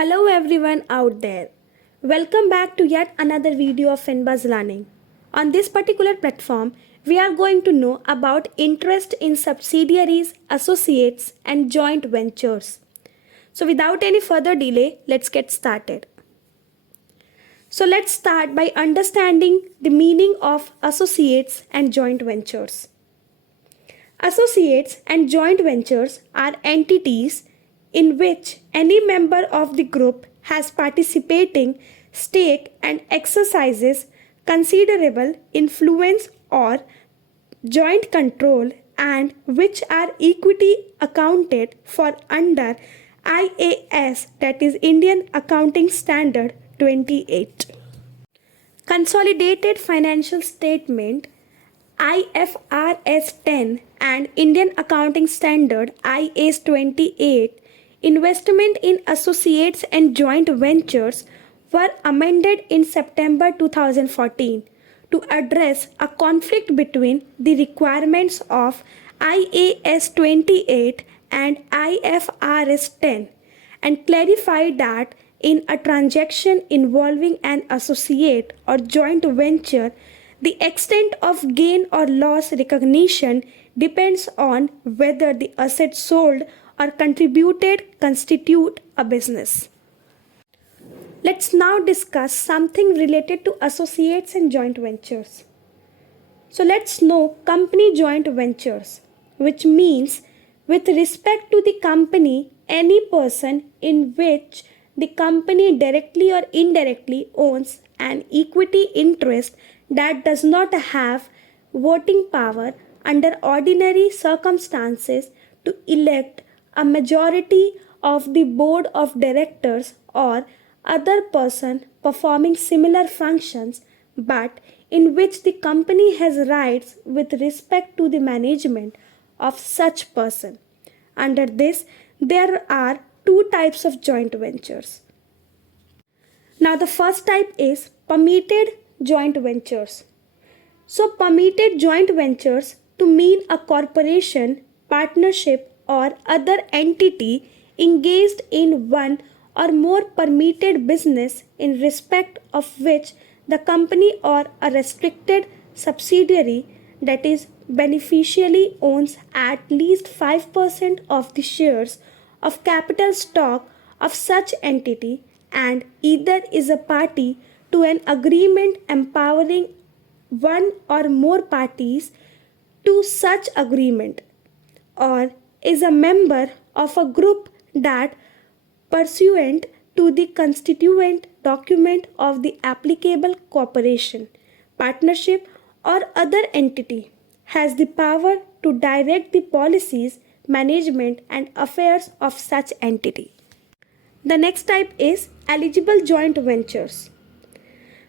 Hello everyone out there. Welcome back to yet another video of Finbuzz Learning. On this particular platform, we are going to know about interest in subsidiaries, associates and joint ventures. So without any further delay, let's get started. So let's start by understanding the meaning of associates and joint ventures. Associates and joint ventures are entities in which any member of the group has participating stake and exercises considerable influence or joint control and which are equity accounted for under IAS, that is Indian Accounting Standard 28. Consolidated Financial Statement IFRS 10 and Indian Accounting Standard IAS 28 investment in associates and joint ventures were amended in September 2014 to address a conflict between the requirements of IAS 28 and IFRS 10 and clarify that in a transaction involving an associate or joint venture, the extent of gain or loss recognition depends on whether the assets sold or contributed constitute a business. Let's now discuss something related to associates and joint ventures. So let's know company joint ventures, which means with respect to the company, any person in which the company directly or indirectly owns an equity interest that does not have voting power under ordinary circumstances to elect a majority of the board of directors or other person performing similar functions, but in which the company has rights with respect to the management of such person. Under this, there are two types of joint ventures. Now the first type is permitted joint ventures. So permitted joint ventures to mean a corporation, partnership or other entity engaged in one or more permitted business in respect of which the company or a restricted subsidiary, that is beneficially, owns at least 5% of the shares of capital stock of such entity and either is a party to an agreement empowering one or more parties to such agreement, or is a member of a group that, pursuant to the constituent document of the applicable corporation, partnership or other entity, has the power to direct the policies, management and affairs of such entity. The next type is eligible joint ventures.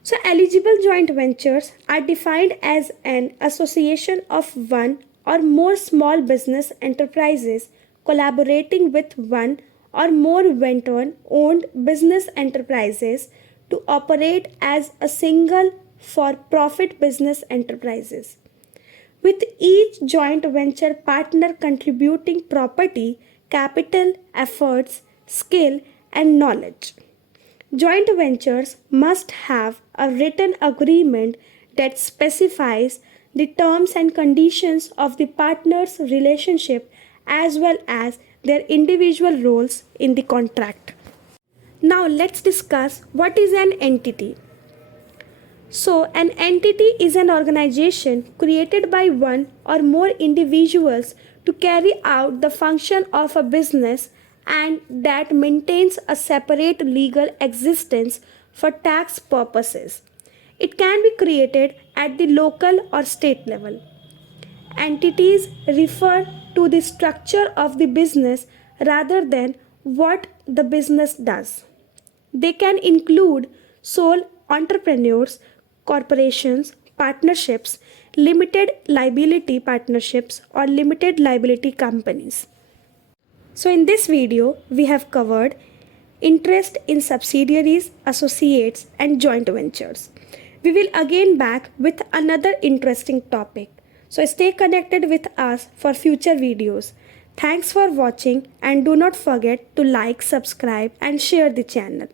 So eligible joint ventures are defined as an association of one or more small business enterprises collaborating with one or more vendor-owned business enterprises to operate as a single for-profit business enterprises, with each joint venture partner contributing property, capital, efforts, skill, and knowledge. Joint ventures must have a written agreement that specifies the terms and conditions of the partners' relationship as well as their individual roles in the contract. Now let's discuss what is an entity. So an entity is an organization created by one or more individuals to carry out the function of a business and that maintains a separate legal existence for tax purposes. It can be created at the local or state level. Entities refer to the structure of the business rather than what the business does. They can include sole entrepreneurs, corporations, partnerships, limited liability partnerships, or limited liability companies. So in this video, we have covered interest in subsidiaries, associates, and joint ventures. We will again back with another interesting topic. So stay connected with us for future videos. Thanks for watching and do not forget to like, subscribe and share the channel.